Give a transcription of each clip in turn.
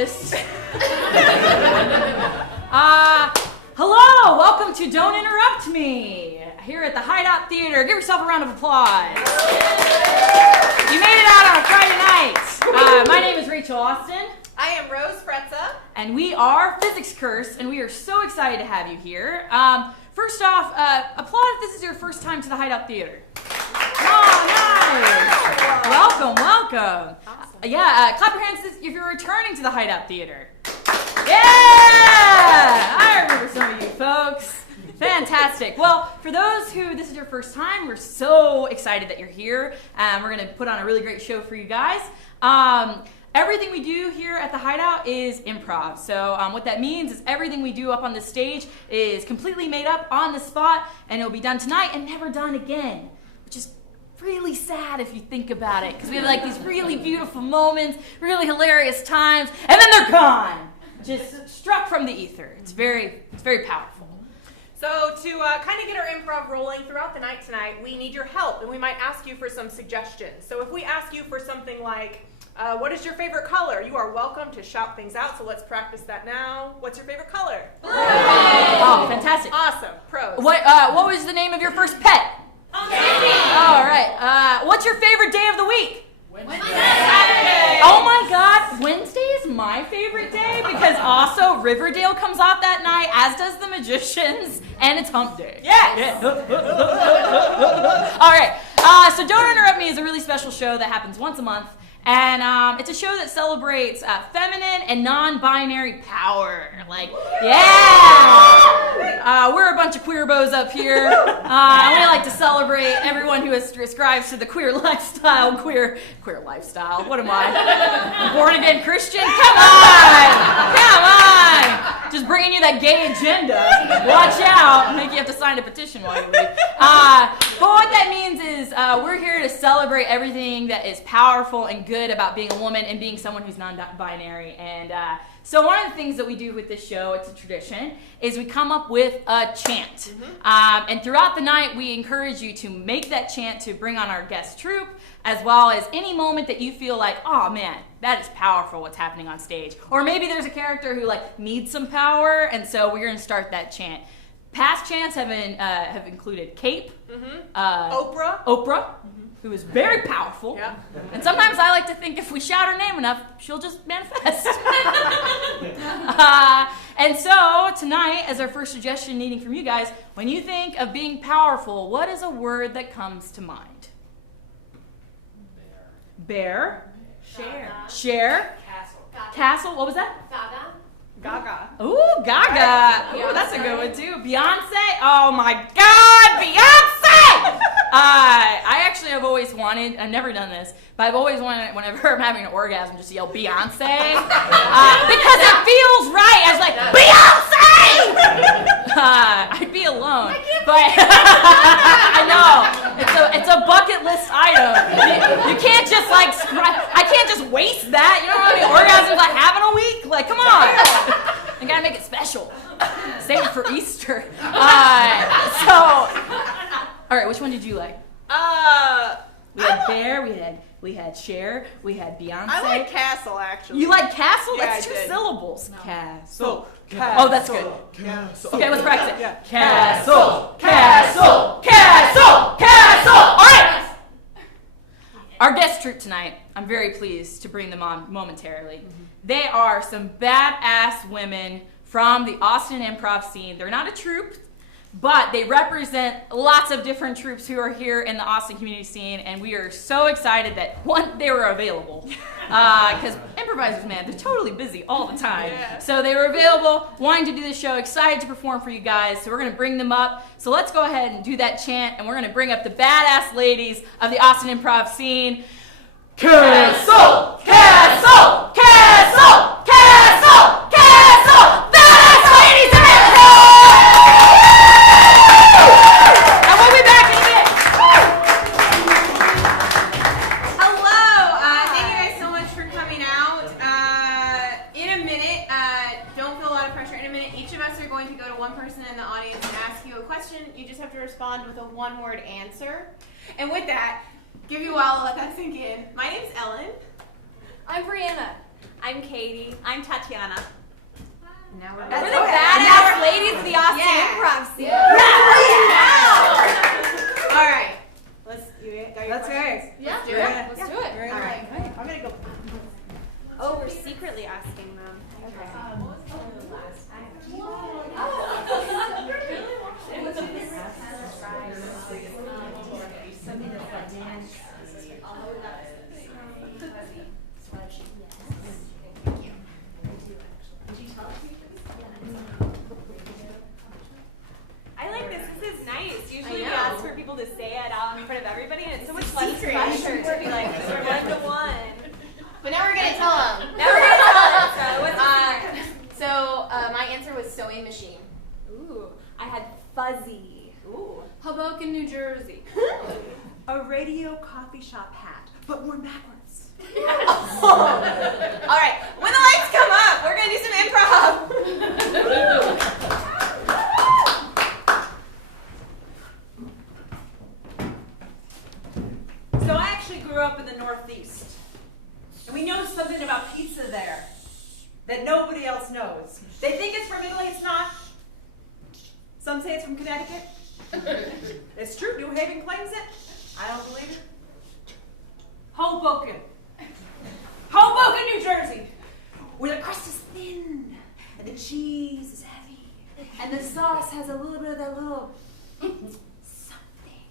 breakfast. Hello, welcome to Don't Interrupt Me, here at the Hideout Theater. Give yourself a round of applause. You made it out on a Friday night. My name is Rachel Austin. I am Rose Fretza. And we are Physics Curse, and we are so excited to have you here. First off, applaud if this is your first time to the Hideout Theater. Oh, nice. Welcome. Awesome. Clap your hands if you're returning to the Hideout Theater. Yeah! I remember some of you folks. Fantastic. Well, for those who this is your first time, we're so excited that you're here. We're going to put on a really great show for you guys. Everything we do here at the Hideout is improv. So what that means is everything we do up on the stage is completely made up on the spot, and it'll be done tonight and never done again, which is really sad if you think about it, because we have like these really beautiful moments, really hilarious times, and then they're gone, just struck from the ether. It's very powerful. So to kind of get our improv rolling throughout the night tonight, we need your help, and we might ask you for some suggestions. So if we ask you for something like, what is your favorite color? You are welcome to shout things out, so let's practice that now. What's your favorite color? Blue! Oh, fantastic. Awesome. Pros. What was the name of your first pet? Sandy. All right. What's your favorite day of the week? Wednesday. Saturday. Oh my God, Wednesday is my favorite day because also Riverdale comes out that night, as does The Magicians, and it's Hump Day. Yes. All right. So Don't Interrupt Me is a really special show that happens once a month. And it's a show that celebrates feminine and non-binary power. Like, yeah! We're a bunch of queer bows up here. And we like to celebrate everyone who ascribes to the queer lifestyle. Queer lifestyle. What am I? Born again Christian? Come on! Just bringing you that gay agenda. Watch out. Make you have to sign a petition while you leave. But what that means is we're here to celebrate everything that is powerful and good about being a woman and being someone who's non-binary. And so one of the things that we do with this show, it's a tradition, is we come up with a chant. And throughout the night, we encourage you to make that chant to bring on our guest troupe, as well as any moment that you feel like, oh man, that is powerful what's happening on stage. Or maybe there's a character who like needs some power, and so we're going to start that chant. Past chants have included Cape, Oprah, who is very powerful. Yeah. And sometimes I like to think if we shout her name enough, she'll just manifest. And so tonight, as our first suggestion needing from you guys, when you think of being powerful, what is a word that comes to mind? Bear. Share. Castle. What was that? Gaga. Ooh, Gaga. Ooh, that's a good one too. Beyonce. Oh my God, Beyonce! I actually have always wanted, I've never done this, but I've always wanted, whenever I'm having an orgasm, just to yell Beyonce. Because it feels right. I was like, Beyonce! I'd be alone. But I know. It's a bucket list item. You can't just like, I can't just waste that. You know how many orgasms I have in a week? Like, come on. I gotta make it special. Save it for Easter. All right, which one did you like? We had Bear, we had Cher, we had Beyonce. I like Castle, actually. You like Castle? Yeah, That's I two did. syllables. No. Castle. Castle. Oh, that's good. Castle. Okay, let's practice it. Yeah. Castle. All right. Our guest troupe tonight, I'm very pleased to bring them on momentarily. Mm-hmm. They are some badass women from the Austin improv scene. They're not a troupe, but they represent lots of different troupes who are here in the Austin community scene, and we are so excited that, one, they were available. Because improvisers, man, they're totally busy all the time. Yeah. So they were available, wanting to do this show, excited to perform for you guys, so we're going to bring them up. So let's go ahead and do that chant, and we're going to bring up the badass ladies of the Austin improv scene. Castle! Castle! Castle! Castle! Castle! Badass ladies of improv! And we'll be back in a bit. Hello, thank you guys so much for coming out. In a minute, don't feel a lot of pressure. In a minute, each of us are going to go to one person in the audience and ask you a question. You just have to respond with a one-word answer. And with that, give you a while to let that sink in. My name's Ellen. I'm Brianna. I'm Katie. I'm Tatiana. Now we're We're the okay. badass ladies of the Austin Yeah. Improv scene. All right. Let's got your Let's questions? Yeah. Let's do it. Let's do it. All right. I'm gonna go. Oh, we're secretly asking them. I like this. This is nice. Usually we ask for people to say it out in front of everybody, and it's so much less pressure to be like, we're 1-to-1. But now we're gonna tell them. Now we're gonna tell it. So what's the secret? So my answer was sewing machine. Ooh, I had fuzzy. Ooh. Hoboken, New Jersey. A radio coffee shop hat, but worn backwards. All right. When the lights come up, we're gonna do some improv. So I actually grew up in the Northeast. And we know something about pizza there that nobody else knows. They think it's from Italy, it's not. Some say it's from Connecticut. It's true, New Haven claims it. I don't believe it. Hoboken. Hoboken, New Jersey, where the crust is thin and the cheese is heavy and the sauce has a little bit of that little something.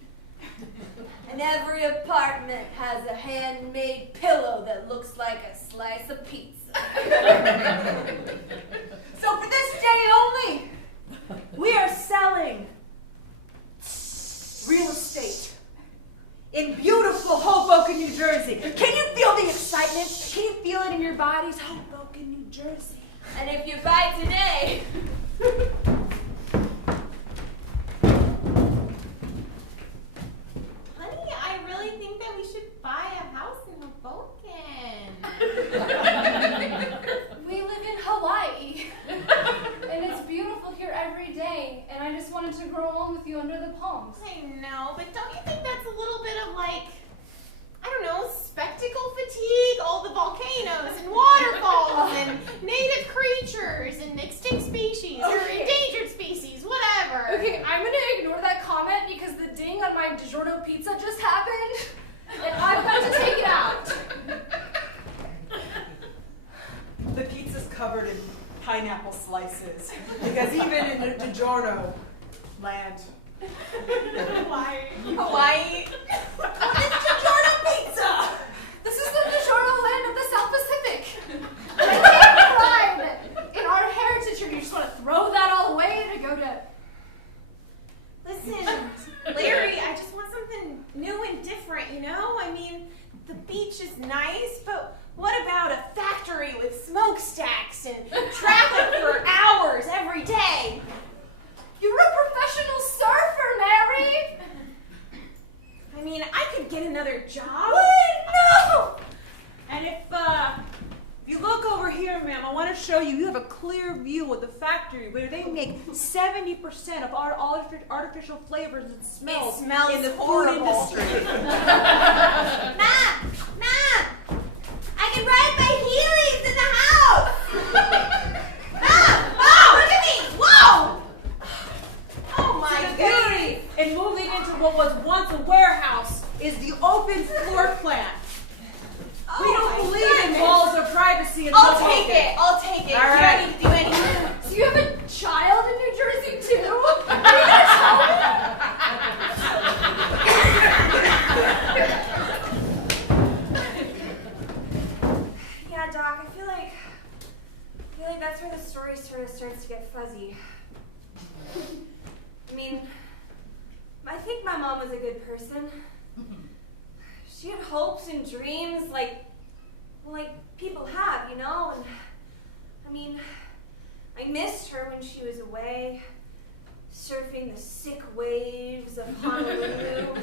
And every apartment has a handmade pillow that looks like a slice of pizza. So for this day only, we are selling real estate in beautiful Hoboken, New Jersey. Can you feel the excitement? Can you feel it in your bodies? Hoboken, New Jersey. And if you buy today, Honey, I really think that we should buy a house in Hoboken. We live in Hawaii, and it's beautiful here every day, and I just wanted to grow on with you under the palms. I know, but don't you think that's a little bit of like, I don't know, spectacle fatigue? All the volcanoes and waterfalls and native creatures and extinct species or endangered species, whatever. Okay, I'm gonna ignore that comment because the ding on my DiGiorno pizza just happened, and I've got to take it out. The pizza's covered in pineapple slices because even in the DiGiorno land. Hawaii. It's DiGiorno pizza! This is the DiGiorno land of the South Pacific. I take pride in our heritage, or you just want to throw that all away to go to... Listen, Larry, I just want something new and different, you know? I mean, the beach is nice, but what about a factory with smokestacks and traffic for hours every day? You're a professional surfer, Mary! I mean, I could get another job. No! And if you look over here, ma'am, I want to show you, you have a clear view of the factory where they make 70% of our artificial flavors and smells, It smells in the horrible. food industry. Mom! I can ride my Heelys in the house! Mom! Look at me! Whoa! Oh my The goodness. beauty in moving into what was once a warehouse is the open floor plan. We don't believe in walls or privacy in I'll Hoboken. take it. I'll take it. All right. Do anything. So you have a child in New Jersey, too? Are you gonna tell me? Yeah, Doc, I feel like that's where the story sort of starts to get fuzzy. I mean, I think my mom was a good person. She had hopes and dreams like people have, you know? And I mean, I missed her when she was away, surfing the sick waves of Honolulu.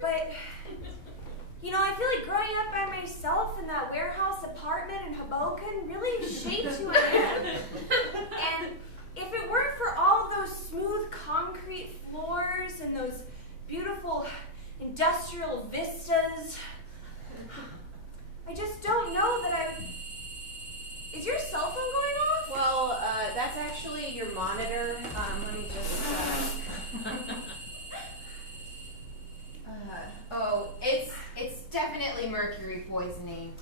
But you know, I feel like growing up by myself in that warehouse apartment in Hoboken really shaped who I am. And if it weren't for all those smooth concrete floors and those beautiful industrial vistas, I just don't know that I Is your cell phone going off? Well, that's actually your monitor. Let me just. It's definitely mercury poisoning.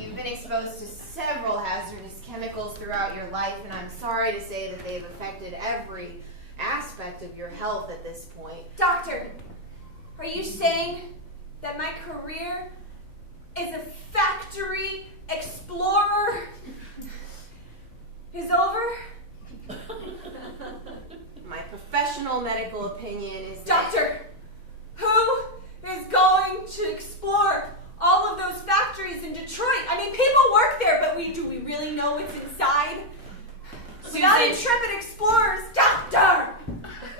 You've been exposed to several hazardous chemicals throughout your life, and I'm sorry to say that they've affected every aspect of your health at this point. Doctor, are you saying that my career as a factory explorer is over? My professional medical opinion is that... Doctor, who is going to explore all of those factories in Detroit? I mean, people work there, but do we really know what's inside? Without intrepid explorers, doctor!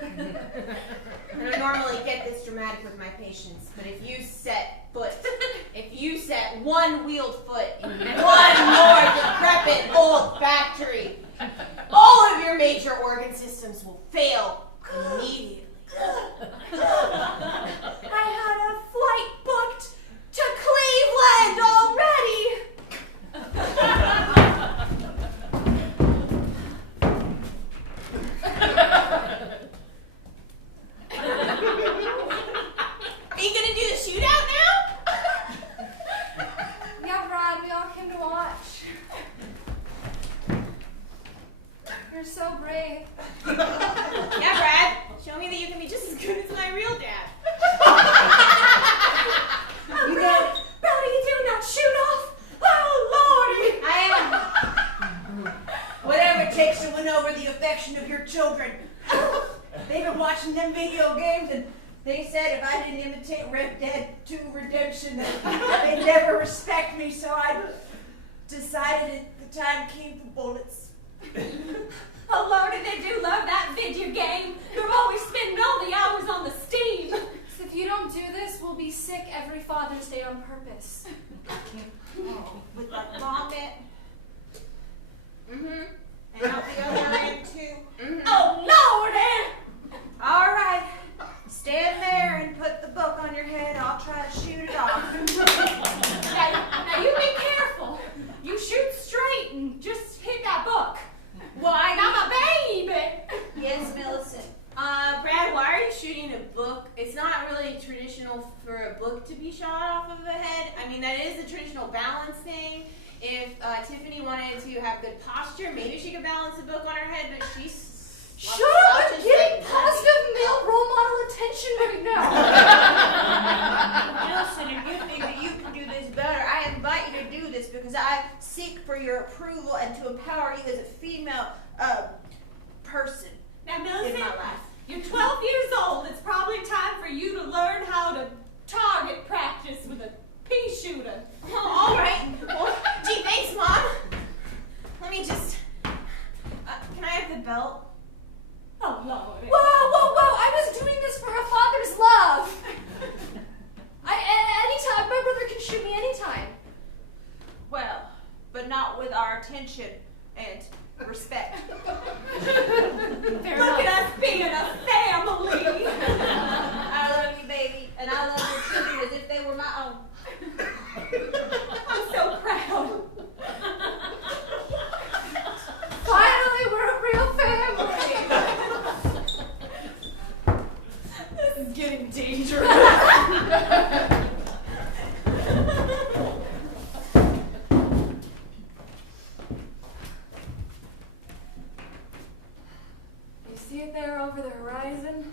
I don't normally get this dramatic with my patients, but if you set one-wheeled foot in one more decrepit old factory, all of your major organ systems will fail immediately. I had a flight booked to Cleveland Are you gonna do the shootout now? Yeah, Brad, we all came to watch. You're so brave. Yeah, Brad. Show me that you can be just as good as my real dad. You got it. Brady, you do not shoot off. Oh, Lordy. I am. Whatever it takes to win over the affection of your children. They've been watching them video games and they said if I didn't imitate Red Dead 2 Redemption that they'd never respect me, so I decided the time came for bullets. Oh, Lordy, they do love that video game. They're always spending all the hours on the Steam. So if you don't do this, we'll be sick every Father's Day on purpose. With that vomit. Mm-hmm. And out the other end too. Mm-hmm. Oh, Lordy. All right. Stand there and put the book on your head. I'll try to shoot it off. Now you be careful. You shoot straight and just hit that book. Well, I Now my baby. Yes, Millicent. Brad, why are you shooting a book? It's not really traditional for a book to be shot off of the head. I mean, that is a traditional balance thing. If Tiffany wanted to have good posture, maybe she could balance a book on her head, but she's... Shut up and give positive male role model attention right now. Millicent, if you think that you can do this better, I invite you to do this because I seek for your approval and to empower you as a female person Now, in Millicent, my life. you're 12 years old. It's probably time for you to learn how to target practice with a pea shooter. Oh, all right. Well, gee, thanks, Mom. Let me just... can I have the belt? Oh, Lord. Whoa! I was doing this for a father's love. Anytime, my brother can shoot me anytime. Well, but not with our attention and respect. Fair Look enough. at us being a family. I love you, baby, and I love your children as if they were my own. I'm so proud. Finally, we're a real family. This is getting dangerous. You see it there over the horizon?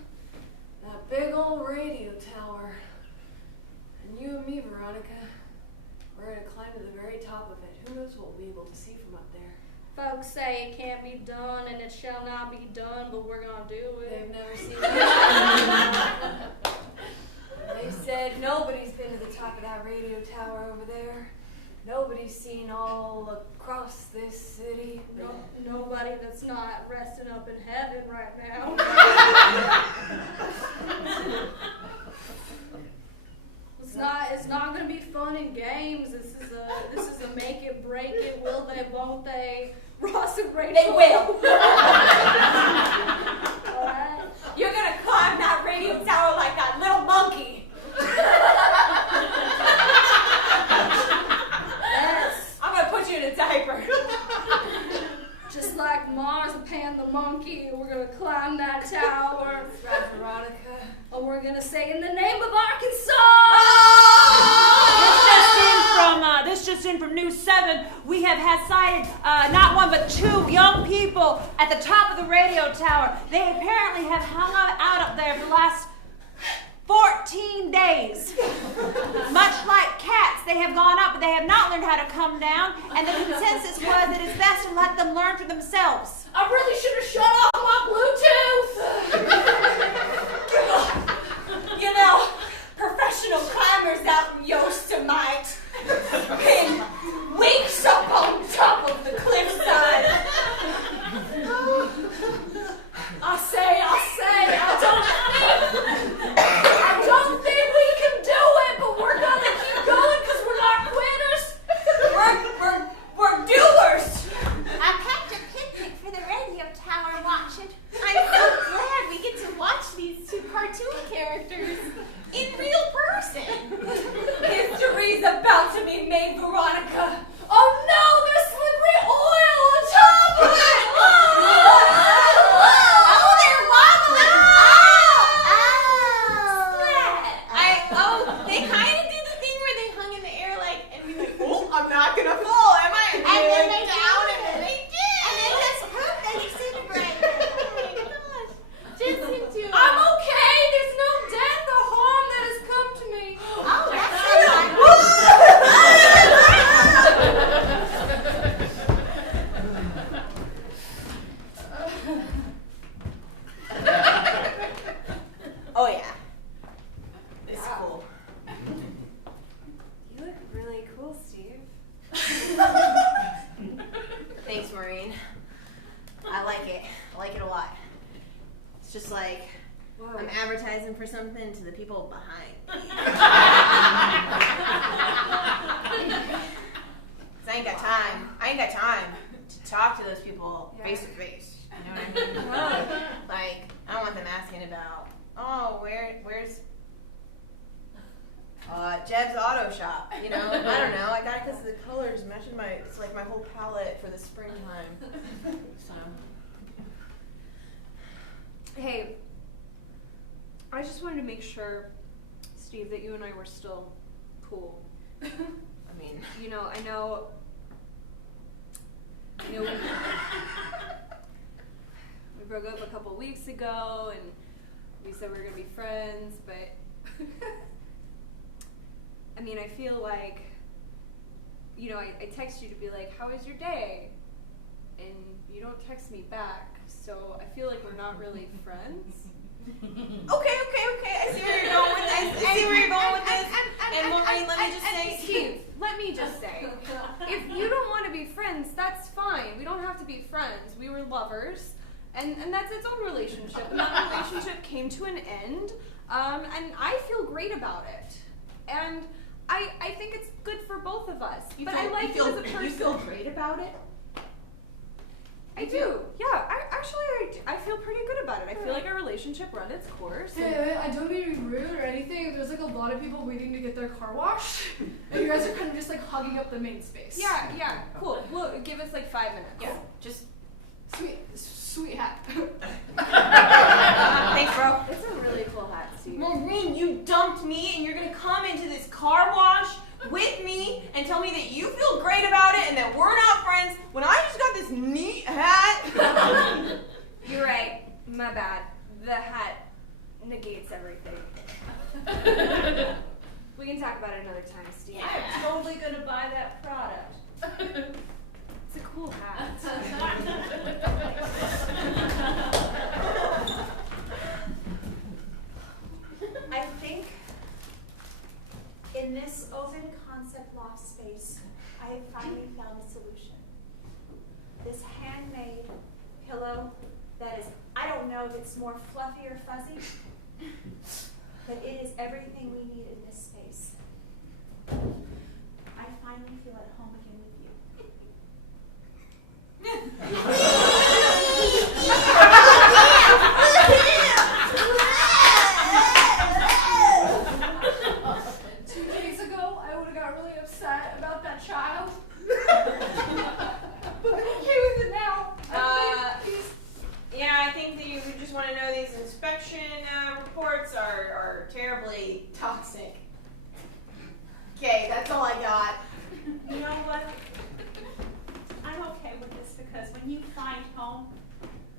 That big old radio tower. And you and me, Veronica, we're gonna climb to the very top of it. Who knows what we'll be able to see from up there? Folks say it can't be done and it shall not be done, but we're gonna do it. They've never seen it. They said nobody's been to the top of that radio tower over there. Nobody's seen all across this city. Nobody that's not resting up in heaven right now. It's not gonna be fun and games. This is a make it, break it, will they, won't they? Ross and Rachel. They will. Alright. You're gonna climb that radio tower like that little monkey. Yes. I'm gonna put you in a dive we're gonna climb that tower. That's right, Veronica. And we're gonna say, in the name of Arkansas! This just in from News 7. We have had sighted not one but 2 young people at the top of the radio tower. They apparently have hung out up there for the last 14 days. Much like cats, they have gone up, but they have not learned how to come down, and the consensus was that it's best to let them learn for themselves. I really should have shut off my Bluetooth! You know, professional climbers out in Yosemite been weeks up on top of the cliffside. I don't think we can do it, but we're gonna keep going because we're not quitters. We're doers. I packed a picnic for the radio tower watching. I'm so glad we get to watch these 2 cartoon characters in real person. History's about to be made, Veronica. Oh no, there's slippery oil on top of it! Oh, they're wobbling! They kind of did the thing where they hung in the air like, and we went, oh, I'm not gonna fall, am I? And then they down, and then they did. And then just poof, they disintegrated. Oh my gosh. Just into I'm okay, there's no death or harm that has come to me. Oh, that's Oh yeah. It's cool. You look really cool, Steve. Thanks, Maureen. I like it. I like it a lot. It's just like I'm advertising for something to the people behind me. 'Cause I ain't got time. I ain't got time to talk to those people face to face. You know what I mean? Like, I don't want them asking about, oh, where's Jeb's Auto Shop? You know, I don't know. I got it because the colors matching it's like my whole palette for the springtime. So. Hey, I just wanted to make sure, Steve, that you and I were still cool. I mean, You know, I know we broke up a couple weeks ago, and we said we were gonna be friends, but I mean, I feel like, you know, I text you to be like, how was your day? And you don't text me back, so I feel like we're not really friends. Okay. I see where you're going with this. And Maureen, let me just say, Steve, let me just say, if you don't want to be friends, that's fine. We don't have to be friends. We were lovers, and that's its own relationship. And that relationship came to an end, and I feel great about it. And I think it's good for both of us. But I like you as a person. You feel great about it? I do. Yeah. I feel pretty good about it. I feel like our relationship run its course. Hey, I don't mean to be rude or anything. There's like a lot of people waiting to get their car washed, and you guys are kind of just like hogging up the main space. Yeah. Cool. Well, give us like 5 minutes. Yeah. Just Sweet hat. thanks, bro. It's a really cool hat, Steve. Maureen, you dumped me, and you're gonna come into this car wash with me and tell me that you feel great about it and that we're not friends when I just got this neat hat. You're right. My bad. The hat negates everything. We can talk about it another time, Steve. I'm totally gonna buy that product. It's a cool hat. I think in this open concept loft space, I have finally found a solution. This handmade pillow that is, I don't know if it's more fluffy or fuzzy, but it is everything we need in this space. I finally feel at home again with you. you who just want to know these inspection reports are terribly toxic. Okay, that's all I got. You know what? I'm okay with this because when you find home,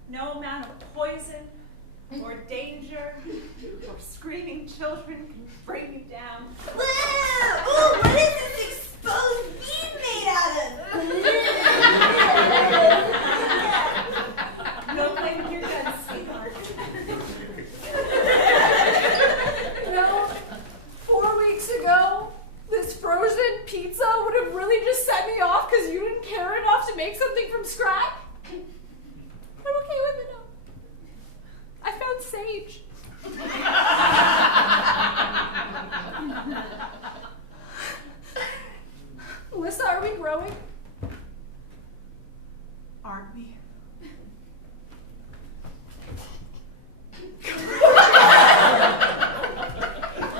no amount of poison or danger or screaming children can bring you down. Ooh, what is this exposed bean made out of? No blaming your guns, sweetheart. You know, 4 weeks ago, this frozen pizza would have really just set me off because you didn't care enough to make something from scratch. I'm okay with it now. I found sage. Melissa, are we growing? Aren't we?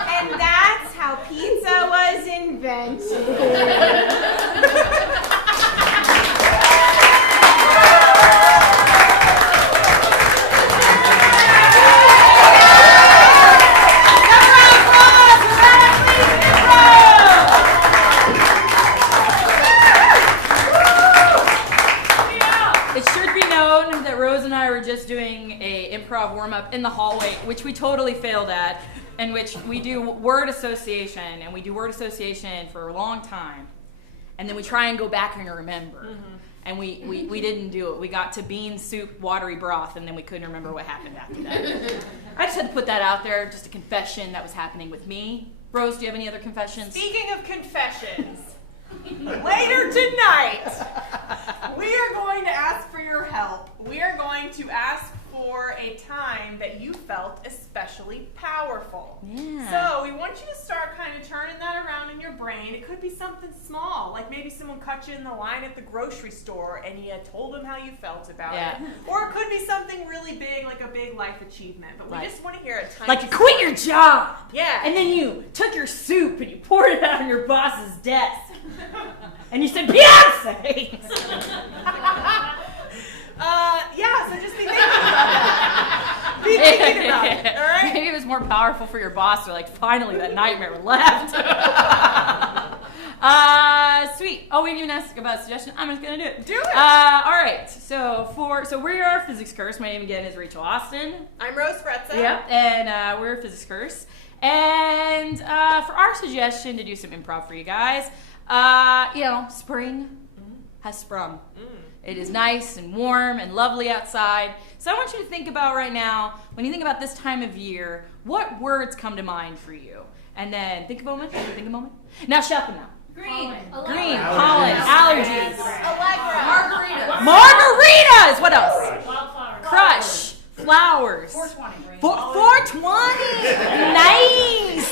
And that's how pizza was invented. It should be known that Rose and I were just doing a improv warm-up in the hallway, which we totally failed at, in which we do word association, and we do word association for a long time, and then we try and go back and remember. And we didn't do it. We got to bean soup, watery broth, and then we couldn't remember what happened after that. I just had to put that out there, just a confession that was happening with me. Rose, do you have any other confessions? Speaking of confessions, later tonight, we are going to ask for your help. We are going to ask for a time that you felt especially powerful. Yeah. So we want you to start kind of turning that around in your brain. It could be something small, like maybe someone cut you in the line at the grocery store and you told them how you felt about it. Or it could be something really big, like a big life achievement. But we just want to hear a tiny Like you quit your job. Yeah. And then you took your soup and you poured it out on your boss's desk. And you said, Beyonce! Yeah, so just be thinking about that. Be thinking about it, all right? Maybe it was more powerful for your boss. They're like, finally, that nightmare left. Sweet. Oh, we didn't even ask about a suggestion. I'm just going to do it. Do it. All right. So we are Physics Curse. My name again is Rachel Austin. I'm Rose Fretza. Yep. And we're Physics Curse. And for our suggestion to do some improv for you guys, spring has sprung. It is nice and warm and lovely outside. So I want you to think about right now, when you think about this time of year, what words come to mind for you? And then think a moment. Now shout them out. Green. Green, pollen, allergies. Margarita. Margaritas! What else? Wildflowers. Crush. Flowers. 420. 420! Nice!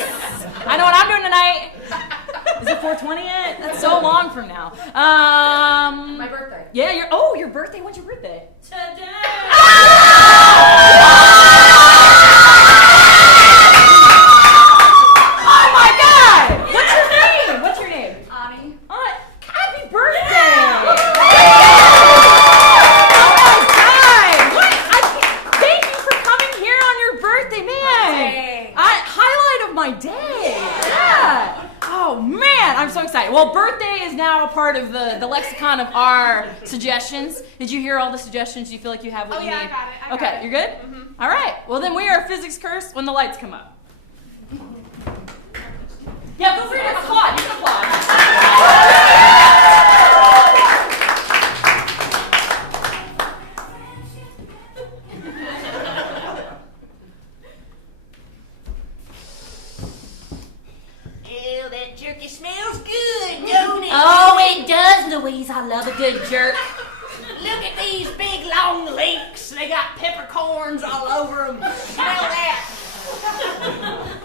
I know what I'm doing tonight. Is it 420 yet? That's so long from now. My birthday. Yeah, your birthday. When's your birthday? Today. Oh my God! What's your name? Ani. Happy birthday! Oh my God! Thank you for coming here on your birthday, man. Highlight of my day. Yeah. Oh man, I'm so excited. Well, birthday is now a part of the lexicon of our suggestions. Did you hear all the suggestions? Do you feel like you have what you need? I got it. Okay, you're good? All right. Well, then we are Physics Curse when the lights come up. Yeah, feel free to applaud. You can applaud. Ew, that jerky smells good, don't it? Oh, it does, Louise. I love a good jerk. Look at these big long leeks. They got peppercorns all over them. Smell that.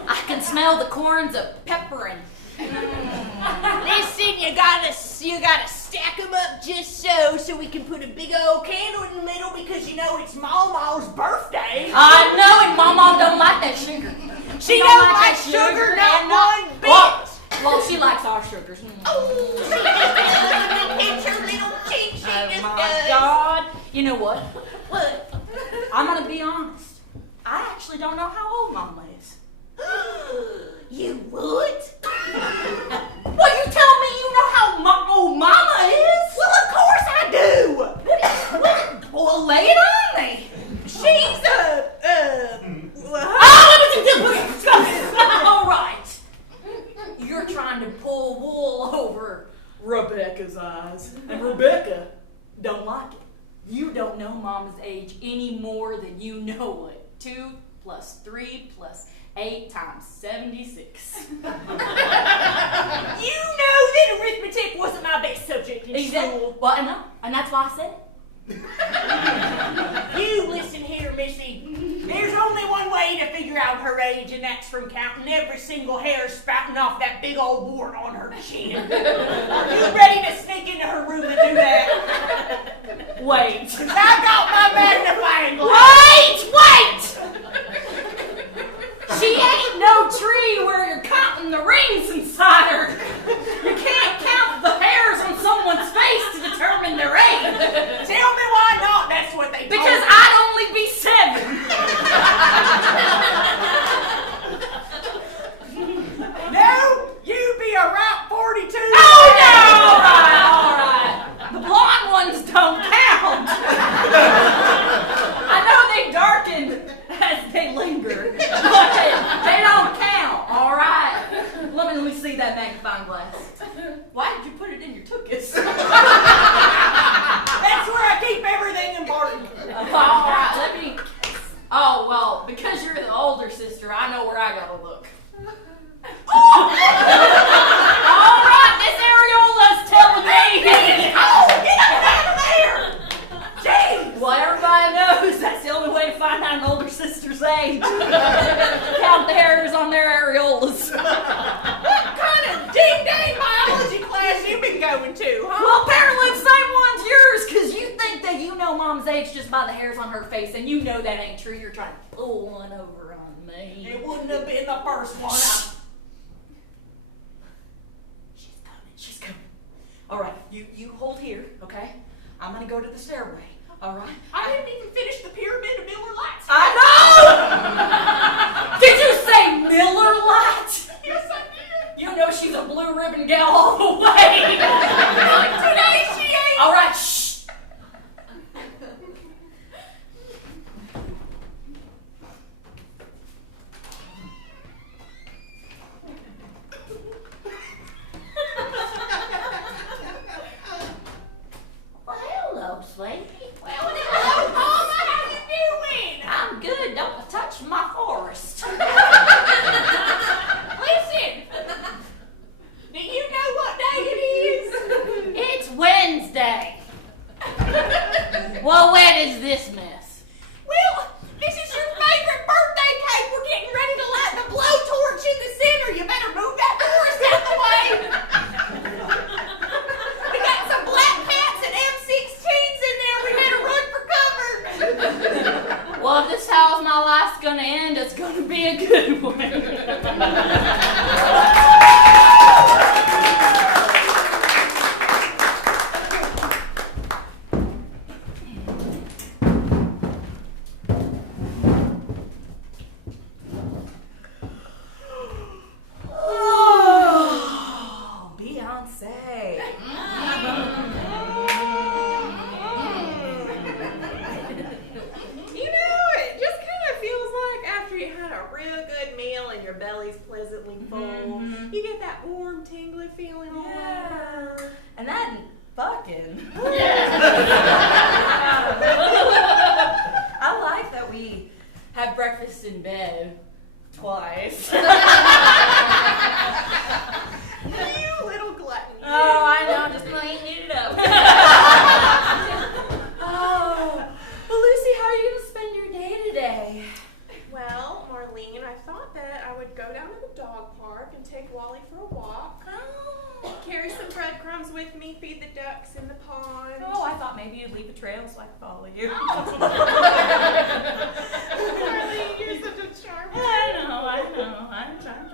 I can smell the corns of peppering. Listen, you gotta stack them up just so we can put a big old candle in the middle because you know it's Mama's birthday. I know, and Mama don't like that sugar. She don't like sugar, not one bit. Well, she likes our sugars. Oh, she just it's her little cheek. She Oh just my does. God! You know what? What? I'm gonna be actually don't know how old Mama is. You would? Well, you tell me you know how old Mama is? Well, of course I do. Well, lay it on me. She's All right. You're trying to pull wool over Rebecca's eyes, and Rebecca don't like it. You don't know Mama's age any more than you know it. 2 + 3 + 8 × 76. You know that arithmetic wasn't my best subject in school. Well, I know, and that's why I said it. You listen here, Missy. There's only one way to figure out her age, and that's from counting every single hair sprouting off that big old wart on her chin. Are you ready to sneak into her room and do that? Wait. 'Cause I got my magnifying glass. Wait! She ain't no tree where you're counting the rings inside her. You can't count the hairs on someone's face to determine their age. Tell me why not? That's what they told Because me. I'd only be 7. No, you be around 42. Oh no! All right. The blonde ones don't count. I know they darken as they linger, but they don't count. All right. Let me see that magnifying glass. Why did you put it in your tuchus? That's where I keep everything important. All right. Let me. Oh well, because you're the older sister, I know where I gotta look. All right, Miss Areola's telling me. Oh, get up out of there! Jeez! Well, everybody knows that's the only way to find out an older sister's age. Count the hairs on their areolas. What kind of ding-dang biology class you been going to, huh? Well, apparently the same one's yours, because you think that you know Mom's age just by the hairs on her face, and you know that ain't true. You're trying to pull one over on me. It wouldn't have been the first one. She's coming. All right, you hold here, okay? I'm gonna go to the stairway. All right. I didn't even finish the pyramid of Miller Lights. I know. Did you say Miller Lite? Yes, I did. You know she's a blue ribbon gal all the way. Today she ain't. All right. Shh. Well, hello, sweetie. Well, hello, Mama. How you doing? I'm good. Don't touch my forest. Listen. Do you know what day it is? It's Wednesday. Well, when is this mess? Well, this is your favorite birthday cake. We're getting ready to light the blowtorch in the center. You better move that forest out the way. We got some black cats and M16s in there. We better run for cover. Well, if this is how my life's gonna end, it's gonna be a good one. Oh, Beyonce. You know, it just kind of feels like after you had a real good meal and your belly's pleasantly full, you get that warm, tingly feeling all over. And that fucking. I like that we have breakfast in bed twice. You little glutton. you. Oh, I know, I'm just cleaning it up. Oh, well, Lucy, how are you going to spend your day today? Well, Marlene, I thought that I would go down to the dog park and take Wally for a walk. Carry some breadcrumbs with me, feed the ducks in the pond. Oh, I thought maybe you'd leave a trail so I could follow you. Marlene, you're such a charmer. I know. I'm charm.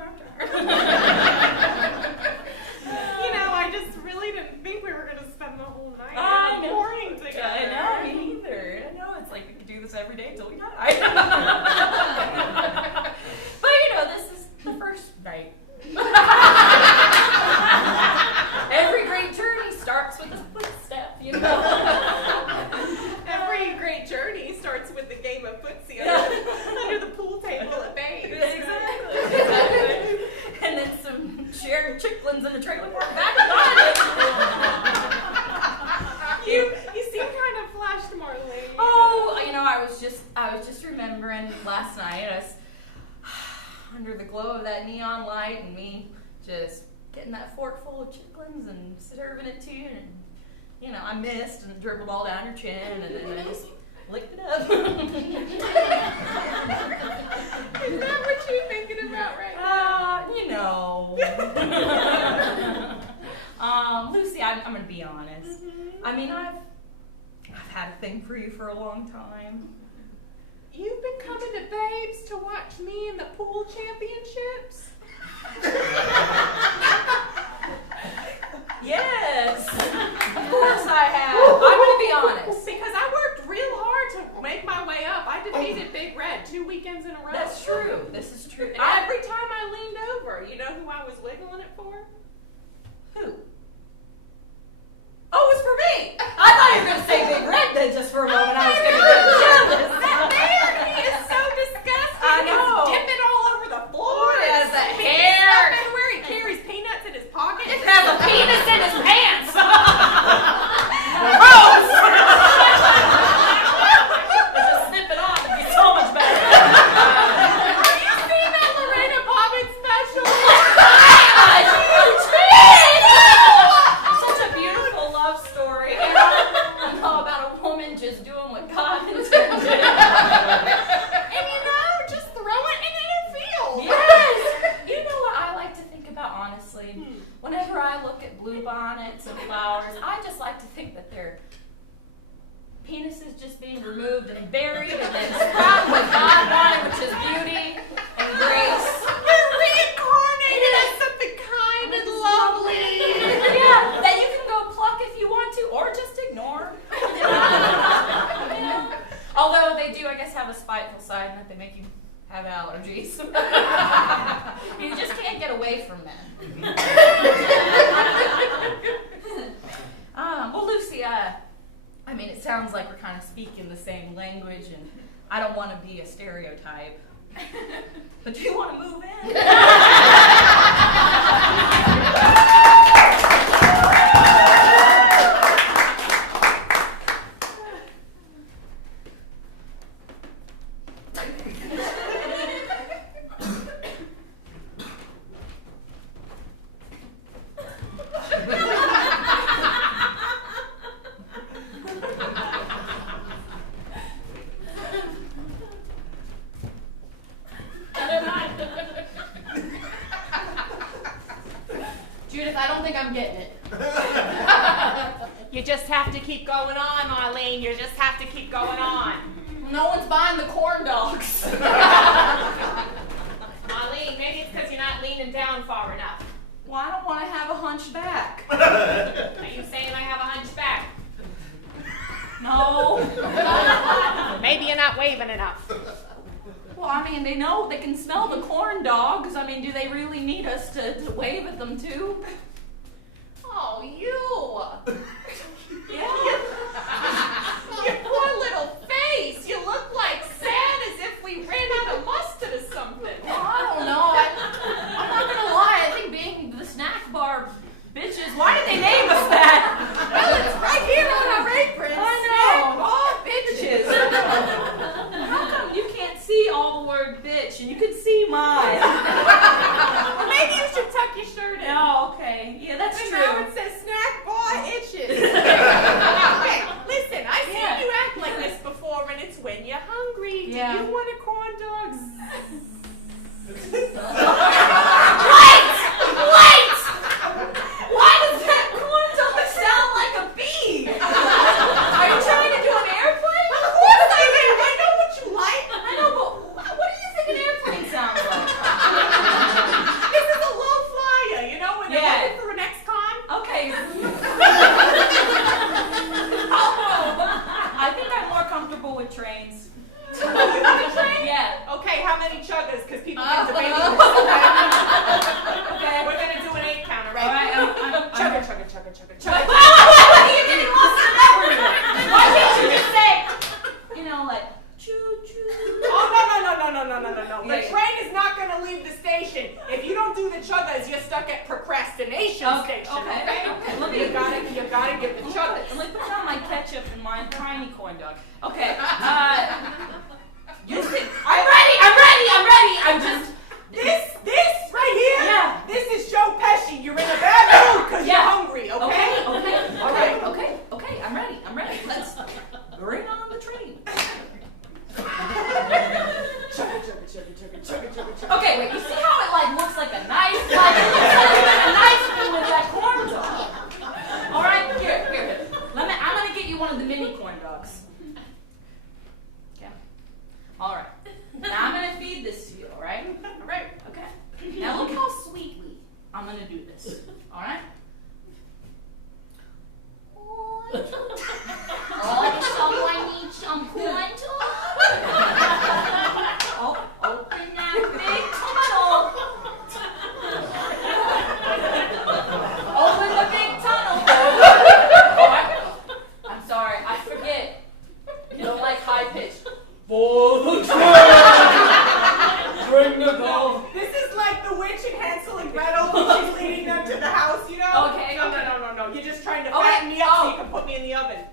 You know, I just really didn't think we were going to spend the whole night I in the know. morning together. I know, me neither. I know, it's like we could do this every day until we die. last night. I was under the glow of that neon light and me just getting that fork full of chitlins and serving it to you. And, you know, I missed and dribbled all down your chin and then I just licked it up. Is that what you're thinking about right now? You know. Lucy, I'm going to be honest. I mean, I've had a thing for you for a long time. You've been coming to Babes to watch me in the pool championships? Yes. Of course I have. I'm going to be honest. Because I worked real hard to make my way up. I defeated Big Red 2 weekends in a row. That's true. This is true. And every time I leaned over, you know who I was wiggling it for? Who? Oh, it was for me. I thought you were going to say Big Red then just for a moment. I was going to get jealous. That man, he is so disgusting. I know. He's dipping all over the floor. He has that He's hair. stuff everywhere. He carries peanuts in his pocket. He has a penis in his pants. Gross. Just snip it off. It'd be so much better. Have you seen that Lorena Bobbitt special? Such a beautiful love story. You know, about a woman just doing what God intended. And you know, just throw it into the field. Yes. You know what I like to think about, honestly? Whenever I look at bluebonnets and flowers, I just like to think that they're penises just being removed and buried and then sprouting what God wanted, which is beauty and grace. You're reincarnated as something kind and lovely. Yeah, that you can go pluck if you want to, or just ignore. You know? Although they do, I guess, have a spiteful side in that they make you have allergies. You just can't get away from them. Well, Lucy, I mean, it sounds like we're kind of speaking the same language, and I don't want to be a stereotype. But do you want to move in? Judith, I don't think I'm getting it. You just have to keep going on, Marlene. You just have to keep going on. No one's buying the corn dogs. Marlene, maybe it's because you're not leaning down far enough. Well, I don't want to have a hunchback. Are you saying I have a hunchback? No. Maybe you're not waving enough. Well, I mean, they know they can smell the corn dogs. I mean, do they really need us to wave at them too? Oh, you. Yeah. Your poor little face. You look like sad as if we ran out of mustard or something. Well, I don't know. I'm not gonna lie. I think being the snack bar bitches. Why did they name us that? Well, it's right here on our aprons. I know. All bitches. How come you can't see all the word bitch and you can see mine? Well, maybe you should tuck your shirt in. Oh, okay. Yeah, that's And true. now it says snack bar itches. Okay, listen, I've seen you act like this before, and it's when you're hungry. Yeah. Do you want a corn dog? Wait! Why does that corn dog sound like a bee? Are you trying to do an airplane? Of course I am. I know what you like. I know, but what do you think an airplane sounds like? This is a low flyer, you know, when they're Yeah. looking for an ex-con. Okay. I think I'm more comfortable with trains. You want a train? Yeah. Okay, how many chuggers? Because people get debating. Okay. We're going to do an 8-counter, All right. Chugga, chugga, chugga, chugga, chugga. Wait, you're getting lost in everywhere. Why can't you just say, you know, like, choo-choo? Oh, no. The Yeah. train is not going to leave the station. If you don't do the chuggas, you're stuck at procrastination station. Okay. Let me, You gotta get the chuggas. Let me put down my ketchup and my tiny corn dog. Okay. You think I'm ready? Okay, wait. You see how it like looks like a nice, like it looks like a nice one with that corn dog. All right, here. I'm gonna get you one of the mini corn dogs. Okay. All right. Now I'm gonna feed this to you. All right. All right. Okay. Now look how sweetly I'm gonna do this. All right. Oh, someone needs some corn dog. Oh, open that big tunnel. Open the big tunnel. Oh, I'm sorry. I forget. You don't like high pitch. Bring the dog. This is like the witch in Hansel and Gretel when she's leading them to the house, you know? Okay. No. You're just trying to fatten me up so you can put me in the oven.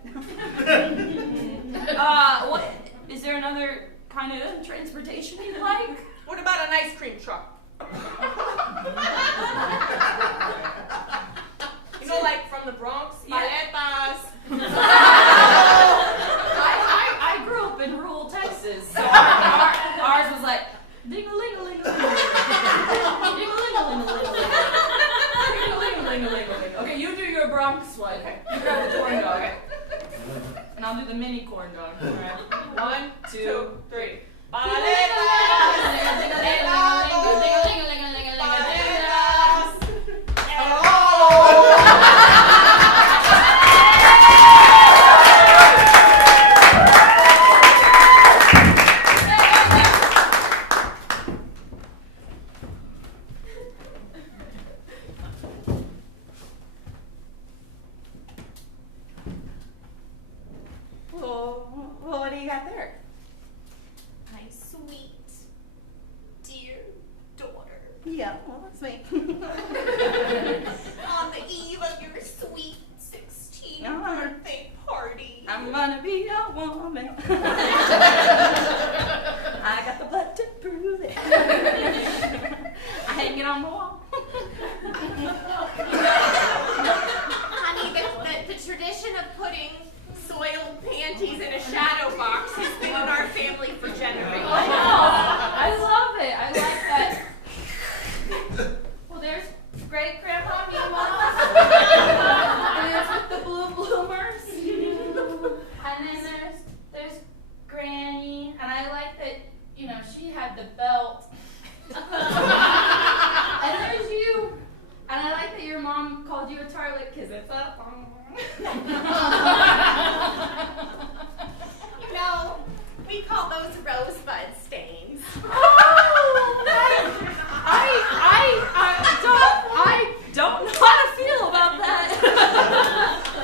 What? Is there another kind of transportation you'd like? What about an ice cream truck? You know, like from the Bronx? Paletas. I grew up in rural Texas, so ours was like ding-a-ling-a-ling-a-ling. Ding-a-ling-a-ling-a-ling. Ding-a-ling-a-ling-a-ling. Okay, you do your Bronx one. You grab the corn dog. And I'll do the mini corn dog. All right. 1, 2, 3. What do you got there? My sweet, dear daughter. Yeah, well, that's me. On the eve of your sweet 16th birthday party. I'm gonna be a woman. I got the blood to prove it. I hang it on the wall. Honey, the tradition of putting soiled panties in a shadow box has been in our family for generations. I know. I love it. I like that. Well, there's great grandma Mima. And there's with the blue bloomers. And then there's Granny. And I like that, you know, she had the belt. And there's you. And I like that your mom called you a tarlet because it's up. You know, we call those rosebud stains. I don't know how to feel about that.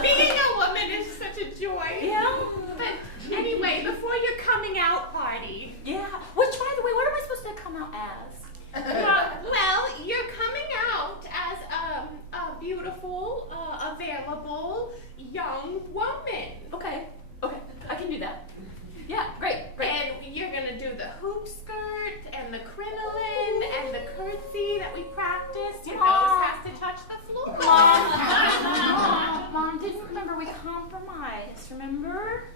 Being a woman is such a joy. Yeah. But anyway, before your coming out party. Yeah. Which, by the way, what am I supposed to come out as? Well, you're coming out as a beautiful, available young woman. Okay. I can do that. Yeah, great. And you're gonna do the hoop skirt and the crinoline and the curtsy that we practiced. Your nose has to touch the floor. Mom, didn't remember we compromised, remember?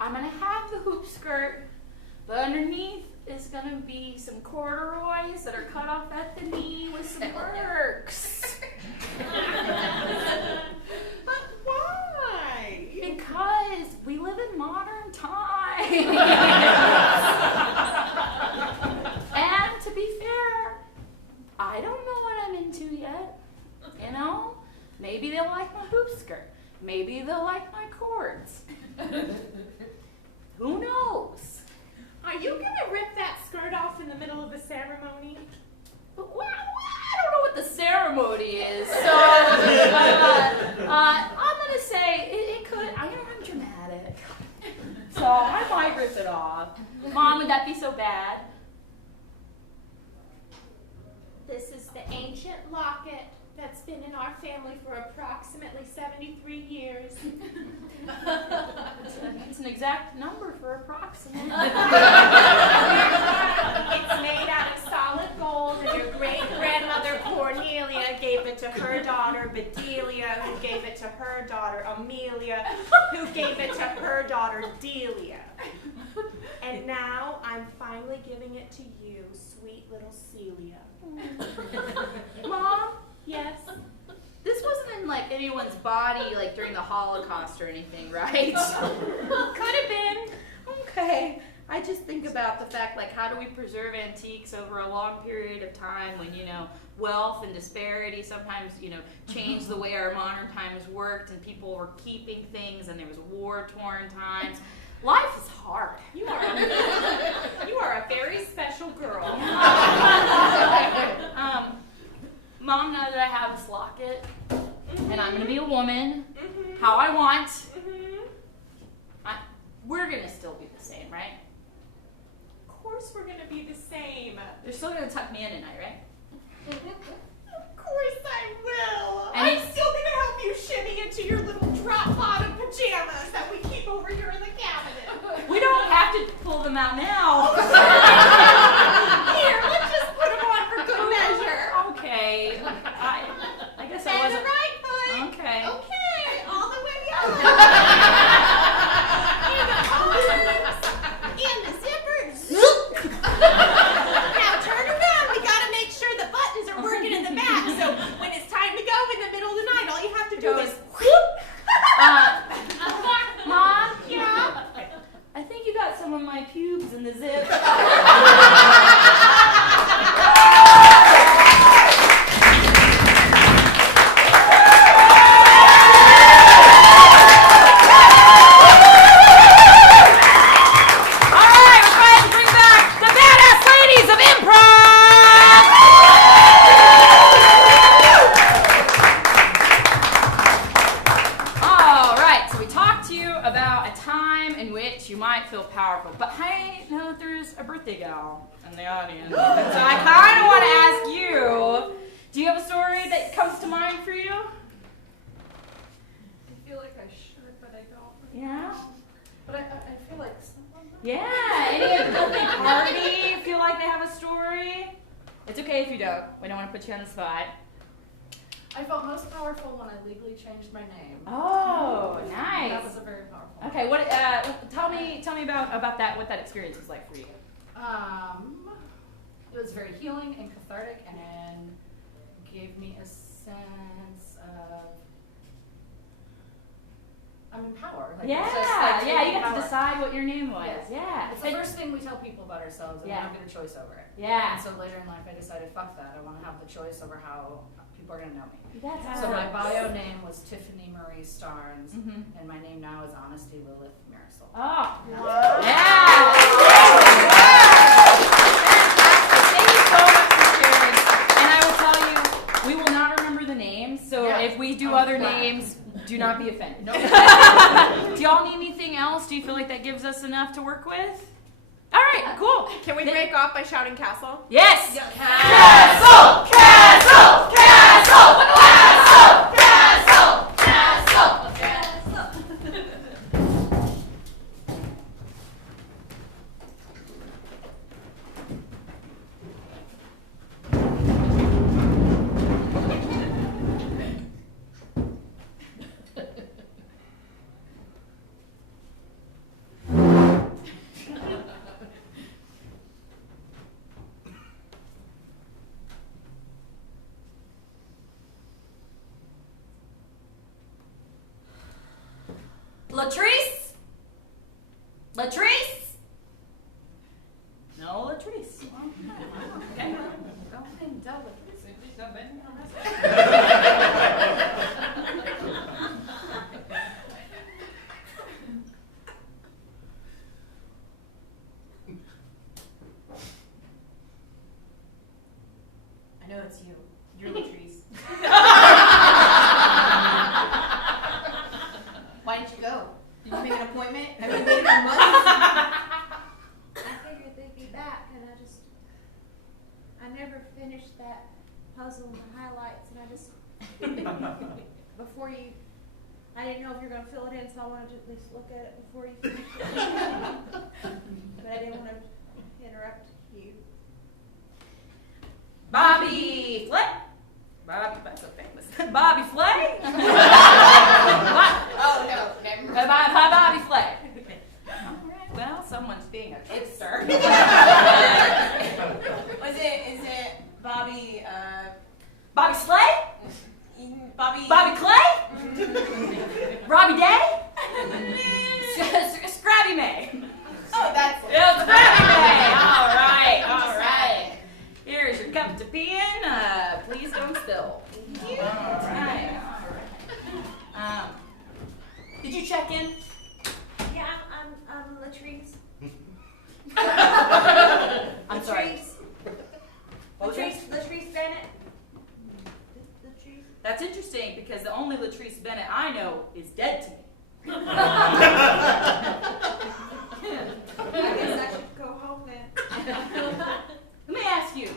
I'm gonna have the hoop skirt, but underneath is gonna be some corduroys that are cut off at the knee with some works. But why? Because we live in modern times. And to be fair, I don't know what I'm into yet. You know? Maybe they'll like my hoop skirt. Maybe they'll like my cords. Who knows? Are you gonna rip that skirt off in the middle of the ceremony? Well, I don't know what the ceremony is, so I'm gonna say it could. I'm dramatic, so I might rip it off. Mom, would that be so bad? This is the ancient locket that's been in our family for approximately 73 years. It's an exact number for approximate. It's made out of solid gold, and your great-grandmother Cornelia gave it to her daughter Bedelia, who gave it to her daughter Amelia, who gave it to her daughter Delia. And now I'm finally giving it to you, sweet little Celia. Mom, Yes. this wasn't in like anyone's body like during the Holocaust or anything, right? Could have been. Okay. I just think about the fact, like, how do we preserve antiques over a long period of time when, wealth and disparity sometimes, change the way our modern times worked and people were keeping things and there was war-torn times. Life is hard. You are a very special girl. Mom, now that I have this locket and I'm going to be a woman, how I want, we're going to still be the same, right? Of course we're gonna be the same. You're still going to tuck me in tonight, right? Of course I will. And I'm still gonna help you shimmy into your little drop bottom pajamas that we keep over here in the cabinet. We don't have to pull them out now. Here, let's just put them on for good measure. Okay. I guess I And the wasn't. right foot. Okay. Okay, all the way up. And the zippers. Now turn around. We gotta make sure the buttons are working in the back. So when it's time to go in the middle of the night, all you have to do is Mom? Yeah? I think you got some of my pubes in the zip. Powerful, but I know that there's a birthday gal in the audience, and so I kind of want to ask you, do you have a story that comes to mind for you? I feel like I should, but I don't. Yeah? But I feel like someone. Yeah, any at the birthday party feel like they have a story? It's okay if you don't. We don't want to put you on the spot. I felt most powerful when I legally changed my name. Oh, nice. That was a very powerful. Okay, what? Tell me about that. What that experience was like for you. It was very healing and cathartic, and gave me a sense of I'm in power. Like, Yeah, it's just like yeah. You taking got to power. decide what your name was. Yes. Yeah. It's the first thing we tell people about ourselves, and Yeah. we don't get a choice over it. Yeah. And so later in life, I decided, fuck that. I want to have the choice over how people are going to know me. That's So my awesome. bio name was Tiffany Marie Starnes, Mhm. and my name now is Honesty Lilith Marisol. Oh. Wow. Yeah. Thank you so much for sharing. And I will tell you, we will not remember the names, so Yeah. if we do Oh, other wow. names, do not be offended. No. Do y'all need anything else? Do you feel like that gives us enough to work with? All right, cool. Can we break off by shouting castle? Yes. Yes. Castle, castle, castle, castle, castle, castle, Latrice? Latrice? No Latrice. Okay. Go ahead and tell Latrice. I know it's you. You're Latrice. Why didn't you go? Did you make an appointment? Have you waited for months? I figured they'd be back, and I never finished that puzzle and the highlights, and I just, I didn't know if you were gonna fill it in, so I wanted to at least look at it before you finish it. But I didn't want to interrupt you. Bobby Flay. That's so famous. Bobby Flay. Oh no, never. Bobby Flay. All right. Well, someone's being a. It's Bobby, Bobby Slay? Bobby. Bobby Clay? Robbie Day? Scrappy May. Oh, that's it. Yeah, Scrappy May. All right, all right. Here's your cup to pee in. Please don't spill. All right, all right. Did you check in? Yeah, I'm Latrice. I'm sorry. Latrice Bennett. That's interesting because the only Latrice Bennett I know is dead to me. I guess I should go home then. Let me ask you,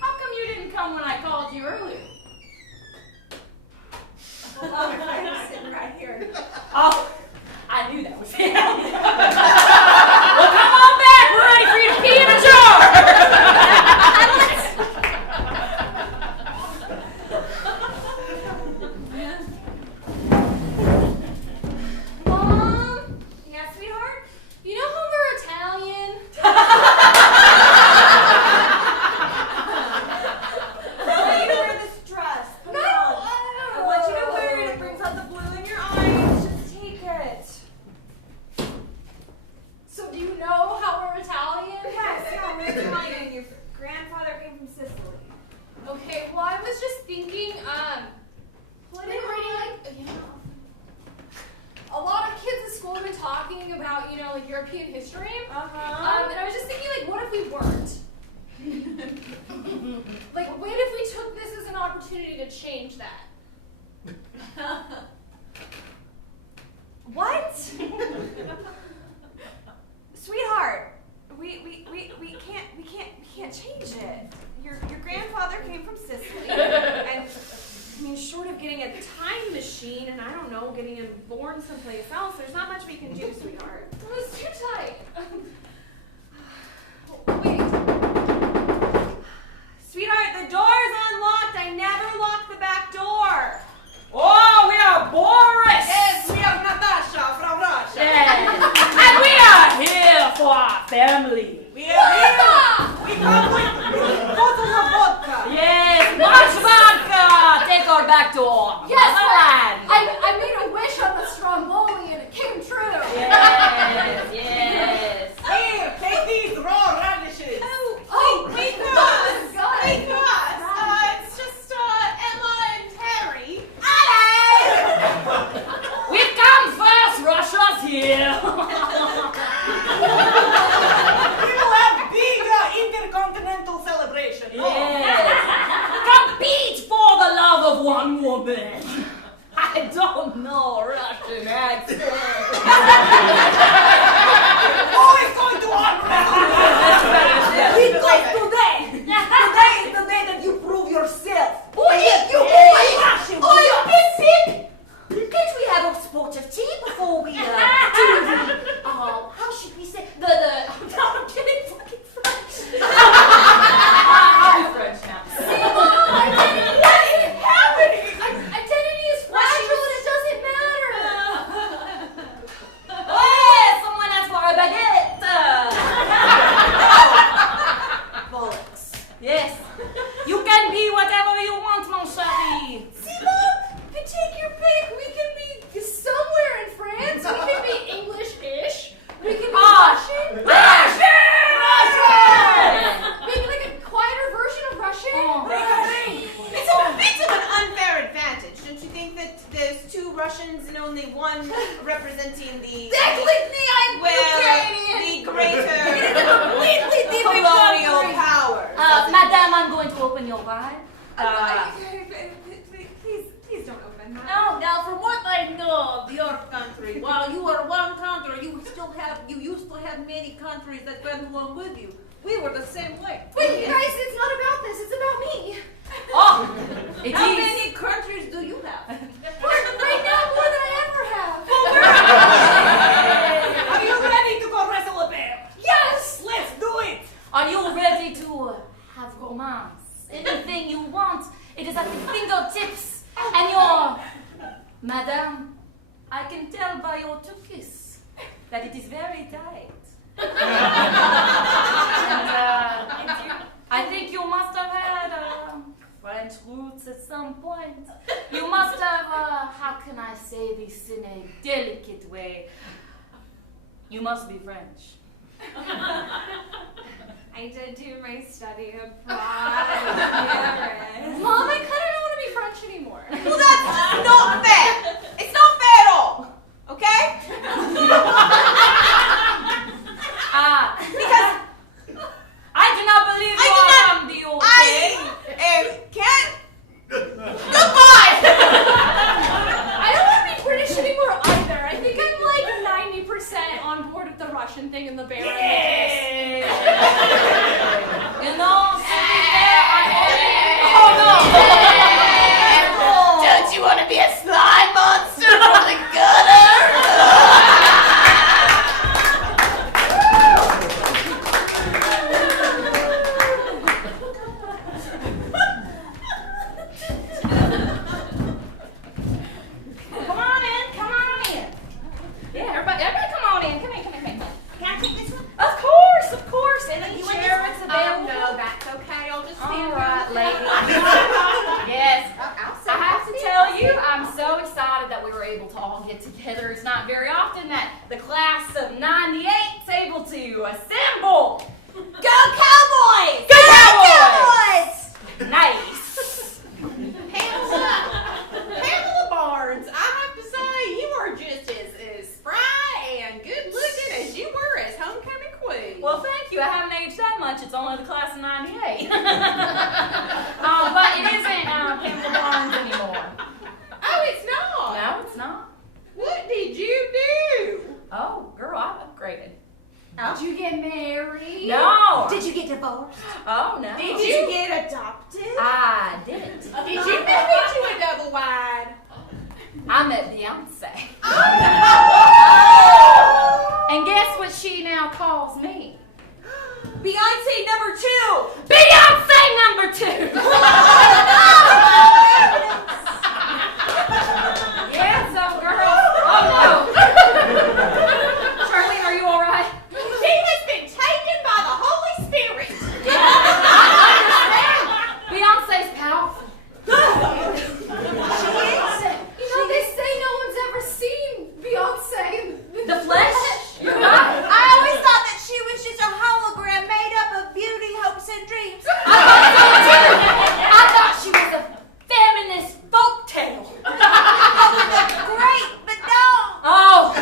how come you didn't come when I called you earlier? Well, I'm sitting right here. Oh, I knew that was him. Well, come on back. We're ready for you to pee in a jar. Mom? Yeah, sweetheart? You know how we're Italian? I want you to wear this dress. Put it on. I want you to wear it. It brings out the blue in your eyes. Just take it. So do you know how we're Italian? Yes, yeah, we're Italian. Your grandfather came from Sicily. Okay, well, I was just thinking, What been reading, like, a lot of kids at school have been talking about, like European history. Uh-huh. And I was just thinking, like, what if we weren't? Like, what if we took this as an opportunity to change that? What? Sweetheart, we can't change it. Your grandfather came from Sicily, and I mean, short of getting a time machine and I don't know, getting him born someplace else, there's not much we can do, sweetheart. Well, it's too tight. Wait. Sweetheart, the door is unlocked. I never locked the back door. Oh, we are Boris. Yes, we are Natasha from Russia. Yes. And we are here for our family. We are here. We come with bottles of vodka. Yes, much vodka. Take our back door. Yes, Motherland. I made a wish on the Stromboli and it came true. Yes, yes. Here, take these raw radishes. Wait for Oh, us. God. Wait for us. It's just Emma and Terry. We've come first. Russia's here. We will have big intercontinental celebration. Yes. Compete for the love of one woman. I don't know Russian accent. Who is going to unravel? Because today is the day that you prove yourself. Can't we have a sportive tea before we do the, how should we say, no, I'm kidding, fucking French. I'll be French now. Identity is fragile and it doesn't matter. Hey, someone asked for a baguette. Bollocks. Yes, you can be whatever you want, mon chéri. You take your pick. We can be somewhere in France. We can be English-ish. We can be Russian. Russian! Maybe like a quieter version of Russian. It's a bit of an unfair advantage, don't you think, that there's two Russians and only one representing the Technically, I'm Ukrainian. the greater Completely different colonial country. power. Madame, I'm going to open your wine. Please don't open that. Now, from what I know of your country, while you are one country, you used to have many countries that went along with you. We were the same way. Wait, you guys, it's not about this. It's about me. Oh, it How is. many countries do you have? Right now, more than I ever have. Are you ready to go wrestle a bear? Yes. Let's do it! Are you ready to have romance? Anything you want, it is at the fingertips and your... Madame, I can tell by your kiss that it is very tight. And, I think you must have had roots at some point. You must have, how can I say this in a delicate way? You must be French. I did do my study abroad in Paris. Mom, I kind of don't want to be French anymore. Well, that's not fair. It's not fair at all. Okay? Because I do not believe you are from the UK. can't. Goodbye. I don't want to be British anymore either. I think I'm like 90% on board with the Russian thing and the bear. You know, to be fair, I only... Oh no! Don't you want to be a slime monster from the gutter? Come on in. Yeah, everybody come on in. Come in. Can I take this one? Of course. Any chair is available. no, that's okay. I'll just stand All right, here. lady. Yes. I have to tell you, I'm so excited that we were able to all get together. It's not very often that the class of '98 is able to assemble. Go Cowboys! Go Cowboys! Nice. Pamela Barnes, I have to say, you are just as spry and good looking as you were as homecoming queen. Well, thank you. I haven't aged that much. It's only the class of '98. But it isn't Pamela Barnes anymore. Oh, it's not? No, it's not. What did you do? Oh, girl, I've upgraded. Did you get married? No. Did you get divorced? Oh, no. Did you get adopted? I didn't. Did you make it to a double wide? I met Beyonce. Oh, And guess what she now calls me? Beyonce number 2! Beyonce number 2! Yeah, so girls. Oh no! Charlene, are you alright? She has been taken by the Holy Spirit. Beyonce's powerful. You know, they say no one's ever seen Beyonce. The flesh? You're right. I always thought that she was just a hologram made up of beauty, hopes, and dreams. I thought she was a feminist folktale. Great, but no. Oh!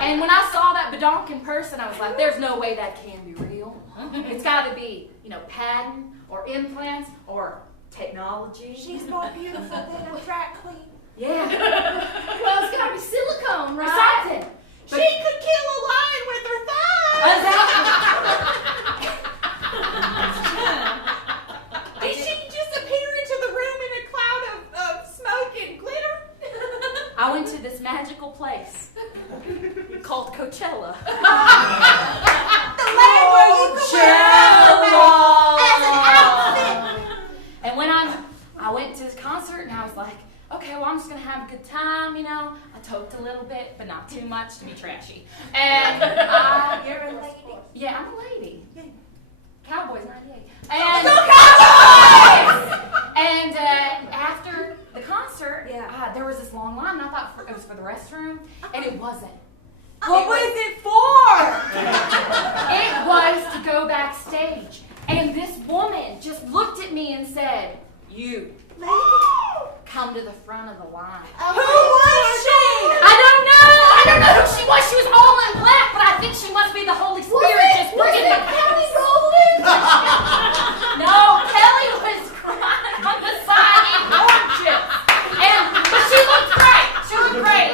And when I saw that badonk in person, I was like, there's no way that can be real. It's got to be, patent or implants or technology. She's more beautiful than a drag queen. Yeah. Well, it's gotta be silicone, right? Besides it. She could kill a lion with her thighs. Did she just appear into the room in a cloud of smoke and glitter? I went to this magical place called Coachella. The land where you can wear as an outfit. And when I went to this concert and I was like, okay, well, I'm just going to have a good time, I toked a little bit, but not too much to be trashy. And You're a lady. yeah, I'm a lady. Cowboys, 98. And after the concert, there was this long line, and I thought it was for the restroom, and it wasn't. What was it for? It was to go backstage. And this woman just looked at me and said, you, come to the front of the line. Who was she? I don't know who she was. She was all in black, but I think she must be the Holy Spirit just bringing it. Kelly Rowland? No, Kelly was crying on the side in gorgeous. But she looked great.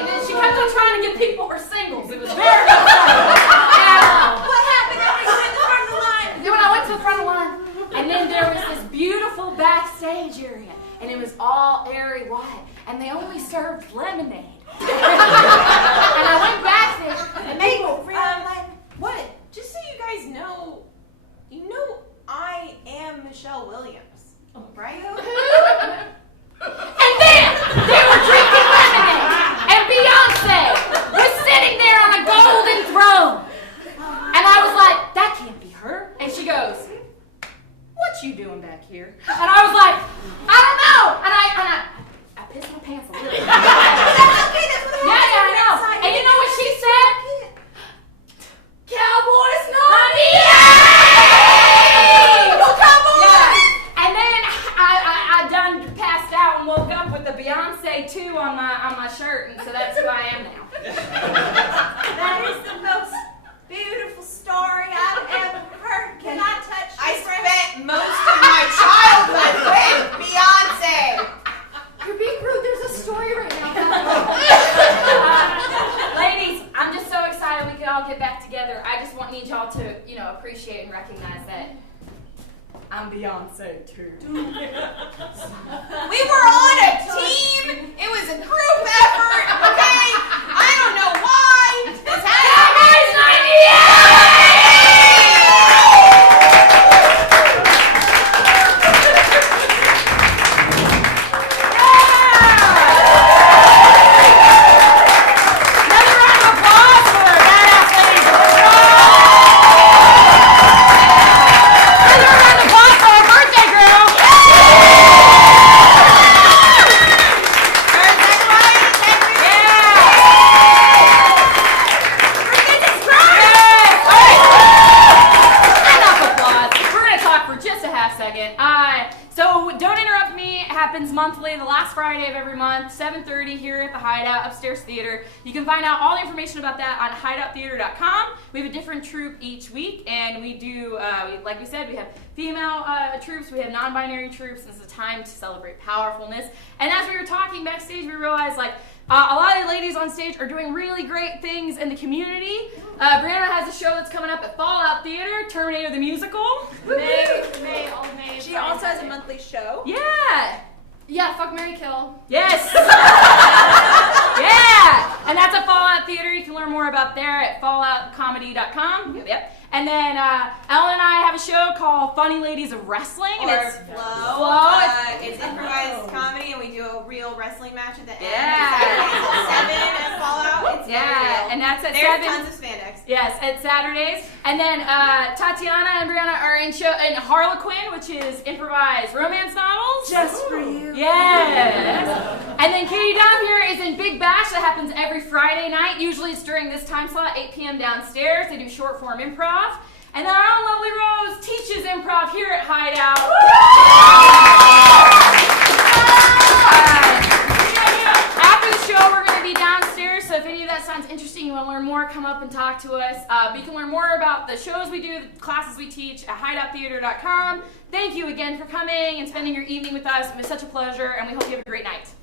And then she kept on trying to give people her singles. It was very exciting. What happened after you went to the front of the line? Then when I went to the front of the line, and then there was this beautiful backstage area, and it was all airy white, and they only served lemonade. And I went back there, and they were What? Just so you guys know, I am Michelle Williams, right? And then they were drinking lemonade, and Beyonce was sitting there on a golden throne. And I was like, that can't be her. And she goes, what you doing back here? And I was like, I don't know. I pissed my pants a little. That's okay, that's what Yeah, I know. And you know what she said? Cowboys not me! Go Cowboys! Yeah. And then I done passed out and woke up with the Beyonce 2 on my shirt, and so that's who I am now. That is the most beautiful story I've ever heard. Can I touch you? I spent most of my childhood with Beyonce. You're being rude. There's a story right now. Ladies, I'm just so excited we could all get back together. I just need y'all to, appreciate and recognize that I'm Beyonce too. We were on a team. It was a group effort, okay? I don't know why. This monthly, the last Friday of every month, 7:30 here at the Hideout Upstairs Theater. You can find out all the information about that on hideouttheater.com. We have a different troupe each week, and we do, like we said, we have female troops, we have non-binary troops, and it's a time to celebrate powerfulness. And as we were talking backstage, we realized, like, a lot of the ladies on stage are doing really great things in the community. Brianna has a show that's coming up at Fallout Theater, Terminator the Musical. May. She also has a monthly show. Yeah. Yeah, fuck, marry, kill. Yes. Yeah. And that's at Fallout Theater. You can learn more about there at falloutcomedy.com. Yep. And then Ellen and I have a show called Funny Ladies of Wrestling. And it's Flow. It's improvised comedy, and we do a real wrestling match at the end. Yeah. Saturdays at 7 at Fallout. It's very real. And that's at There's 7. tons of spandex. Yes, at Saturdays. And then Tatiana and Brianna are in Harlequin, which is improvised romance novels. Just for you. Yes. And then Katie Dunham here is in Big Bash. That happens every Friday night. Usually it's during this time slot, 8 p.m. downstairs. They do short form improv. And then our own lovely Rose teaches improv here at Hideout. After the show, we're going to be downstairs, so if any of that sounds interesting, you want to learn more, come up and talk to us. But you can learn more about the shows we do, the classes we teach at hideouttheater.com. Thank you again for coming and spending your evening with us. It was such a pleasure, and we hope you have a great night.